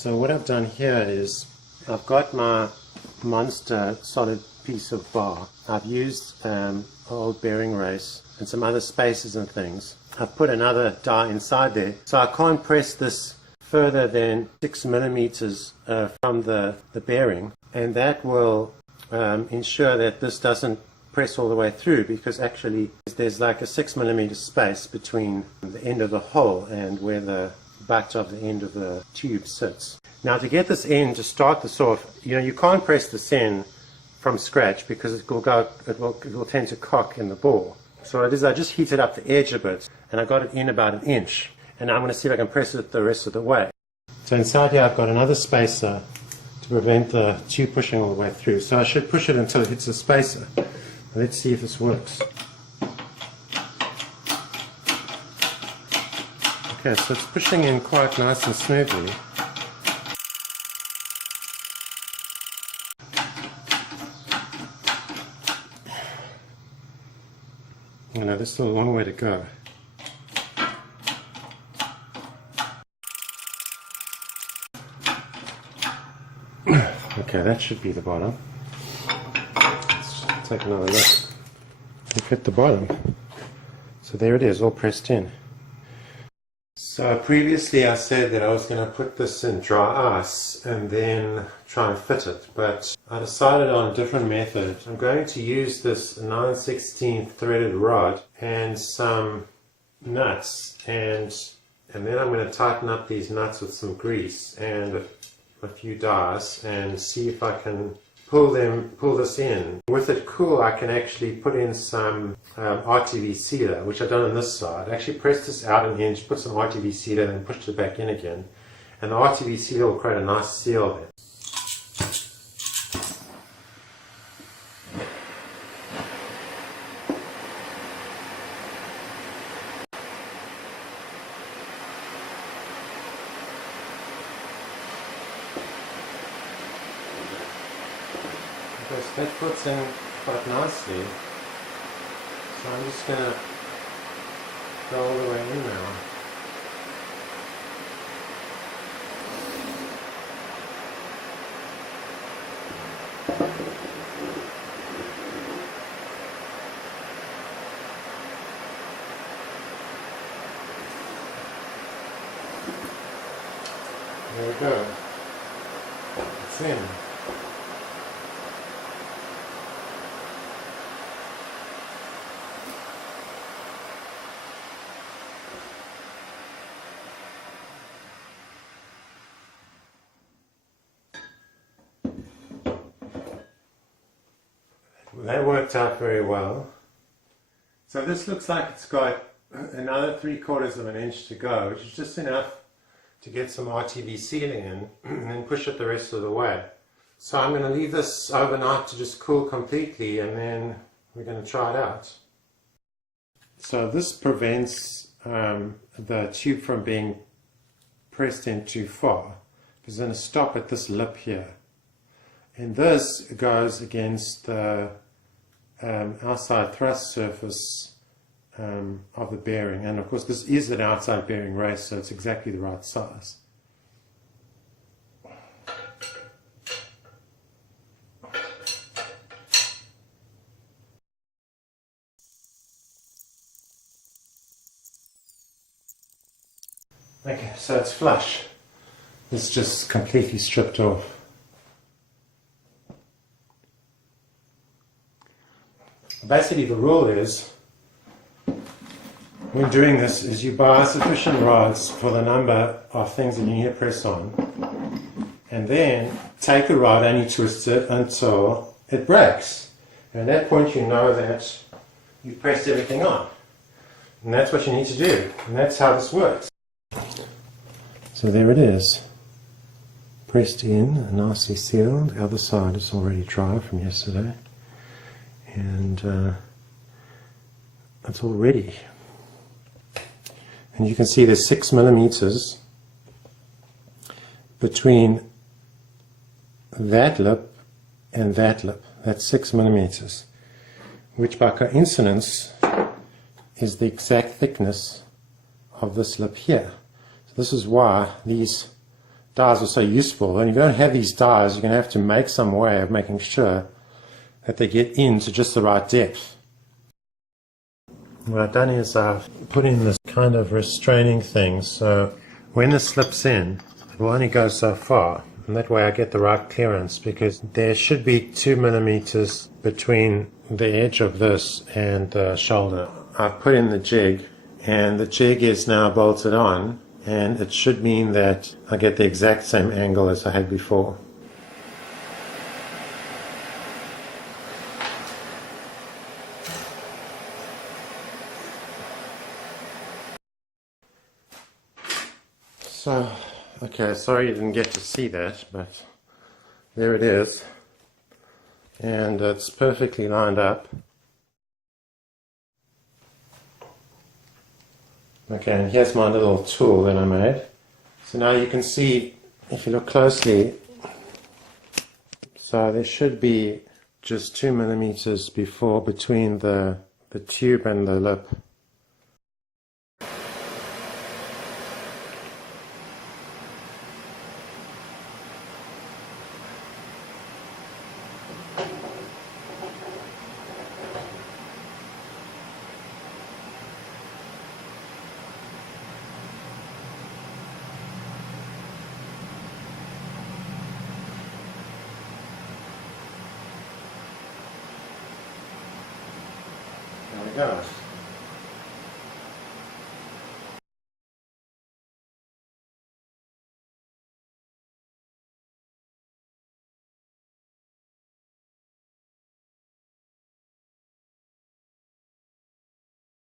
So what I've done here is I've got my monster solid piece of bar. I've used old bearing race and some other spacers and things. I've put another die inside there, so I can't press this further than 6 millimeters from the bearing, and that will ensure that this doesn't press all the way through, because actually there's like a 6 millimeter space between the end of the hole and where the butt of the end of the tube sits. Now to get this in, to start this off, you can't press this in from scratch because it will tend to cock in the bore. So what I did is I just heated up the edge a bit and I got it in about 1 inch, and now I'm going to see if I can press it the rest of the way. So inside here I've got another spacer to prevent the tube pushing all the way through. So I should push it until it hits the spacer. Let's see if this works. Okay, so it's pushing in quite nice and smoothly. There's still a long way to go. Okay, that should be the bottom. Let's take another look. Look at the bottom. So there it is, all pressed in. So previously I said that I was going to put this in dry ice and then try and fit it, but I decided on a different method. I'm going to use this 9/16 threaded rod and some nuts, and then I'm going to tighten up these nuts with some grease and a few dies and see if I can pull this in. With it cool, I can actually put in some RTV sealer, which I've done on this side. I actually pressed this out 1 inch, put some RTV sealer, and then pushed it back in again. And the RTV sealer will create a nice seal there. That puts in quite nicely, so I'm just going to go all the way in now. There we go, it's in. That worked out very well. So this looks like it's got another 3/4 of an inch to go, which is just enough to get some RTV sealing in and then push it the rest of the way. So I'm going to leave this overnight to just cool completely, and then we're going to try it out. So this prevents the tube from being pressed in too far. It's going to stop at this lip here. And this goes against the outside thrust surface of the bearing, and of course this is an outside bearing race, so it's exactly the right size. Okay, so it's flush. It's just completely stripped off. Basically the rule is, when doing this, is you buy sufficient rods for the number of things that you need to press on, and then take the rod and you twist it until it breaks. And at that point you know that you've pressed everything on. And that's what you need to do. And that's how this works. So there it is. Pressed in, nicely sealed. The other side is already dry from yesterday. And it's all ready. And you can see there's 6 millimeters between that lip and that lip. That's 6 millimeters, which by coincidence is the exact thickness of this lip here. So this is why these dies are so useful. And if you don't have these dies, you're going to have to make some way of making sure that they get into just the right depth. What I've done is I've put in this kind of restraining thing, so when this slips in, it will only go so far, and that way I get the right clearance, because there should be 2 millimeters between the edge of this and the shoulder. I've put in the jig, and the jig is now bolted on, and it should mean that I get the exact same angle as I had before. So, okay, sorry you didn't get to see that, but there it is. And it's perfectly lined up. Okay, and here's my little tool that I made. So now you can see, if you look closely, so there should be just 2 millimeters between the tube and the lip. There we go.